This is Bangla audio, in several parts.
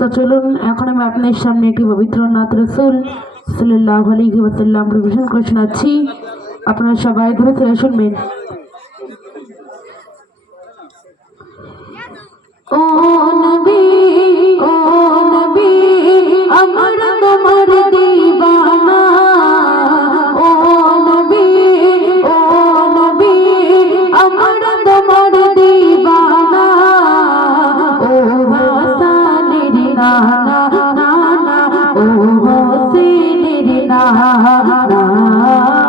তো চলুন এখন আমি আপনার সামনে একটি পবিত্র নাত রাসূল সাল্লাল্লাহু আলাইহি ওয়াসাল্লাম পরিবেশন করে শোনাচ্ছি। আপনারা সবাই ধরে ধরে শুনবেন। ও নবী ও নবী আমরা তোমার দিওয়ানা, ও নবী ও নবী আমরা তোমার দিওয়ানা, ও হাসানের নানা নানা, ও হোসেনের নানা,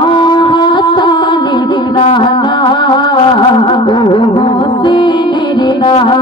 ও হাসানের নানা, ও হোসেনের নানা।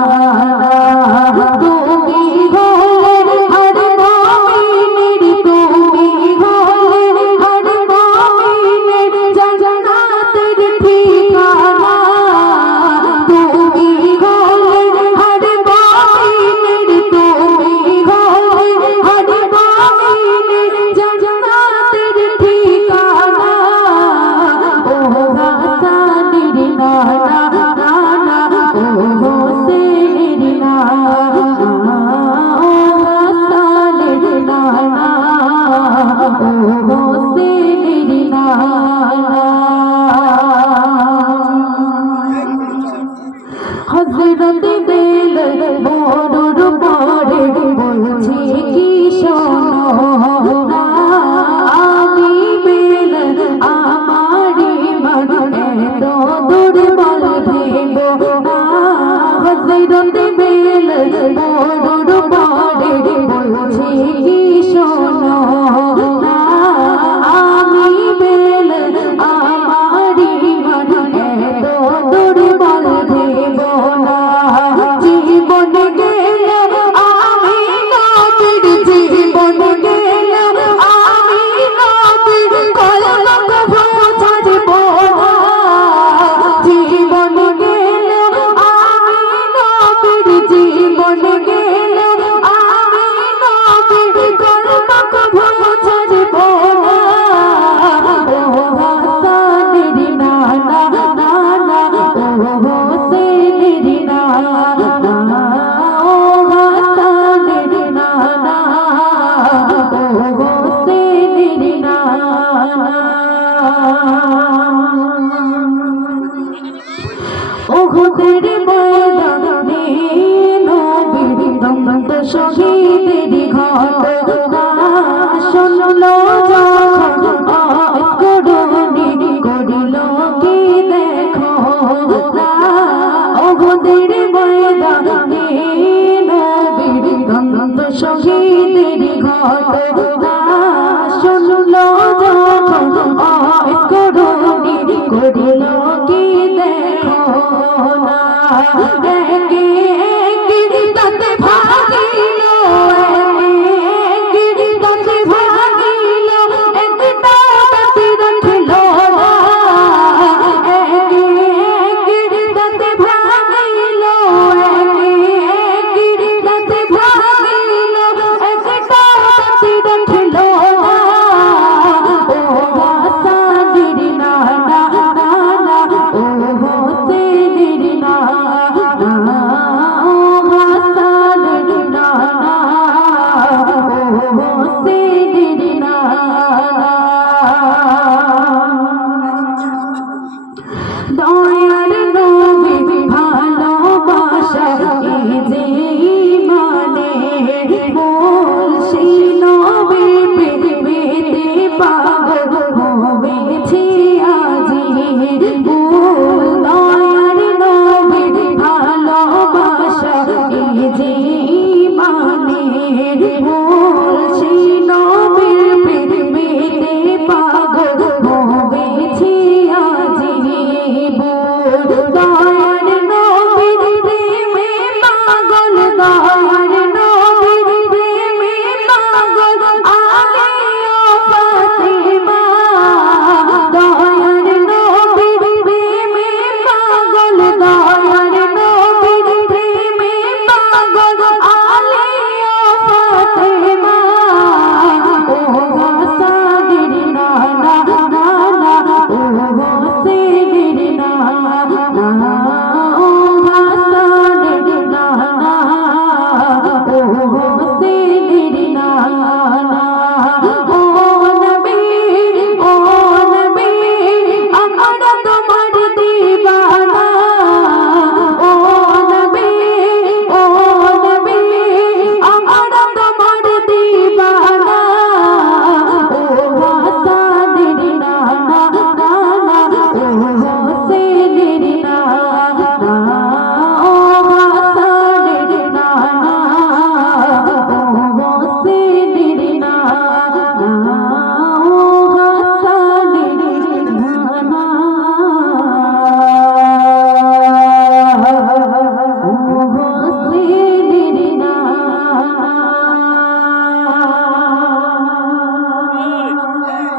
হযরত বেলাল বড়র পরে বলছি কি শোনো না, আমি বেলাল আমারি মন এত দুর্বল ভেবো না। হযরত বেলাল বড়র পরে বলছি কি শোনো না, আমি বেলাল আমারি মন এত দুর্বল ভেবো না। জীবন গেল আমি নবীর, জীবন গেল আমি নবীর কলঙ্ক মুছাবো না। জীবন গেল আমি নবীর, জীবন গেল আমি নবীর কলঙ্ক মুছাবো না। ও হাসানের নানা নানা, ও হোসেনের নানা, ও হাসানের নানা, ও হোসেনের নানা। উহুদের ময়দানে নবীর দন্ত শহীদের ঘটনা শুনলো যখন করুণী করিল কি দেখো না। উহুদের ময়দানে নবীর দন্ত শহীদের ঘটনা শুনলো যখন করুণী করিল কি দেখো না। একে একে তাতে ভাগিল, একে একে তাতে ভাগিল, একটা তাতে রাখিল না। একে একে তাতে ভাগিল, একে একে তাতে ভাগিল, একটা তাতে রাখিল না। ও হাসানের নানা নানা, ও হোসেনের নানা, ও হাসানের নানা, ও হোসেনের নানা। দয়ার নবী ভালোবাসা এই যে ইমানের মূল, সেই নবীর প্রেমেতে পাগল হয়েছি আজি ভুল। দয়ার নবীর ভালোবাসা এই যে ইমানের মূল, সেই নবীর প্রেমেতে পাগল হয়েছি আজি ভুল। দয়ার নবীর প্রেমে পাগল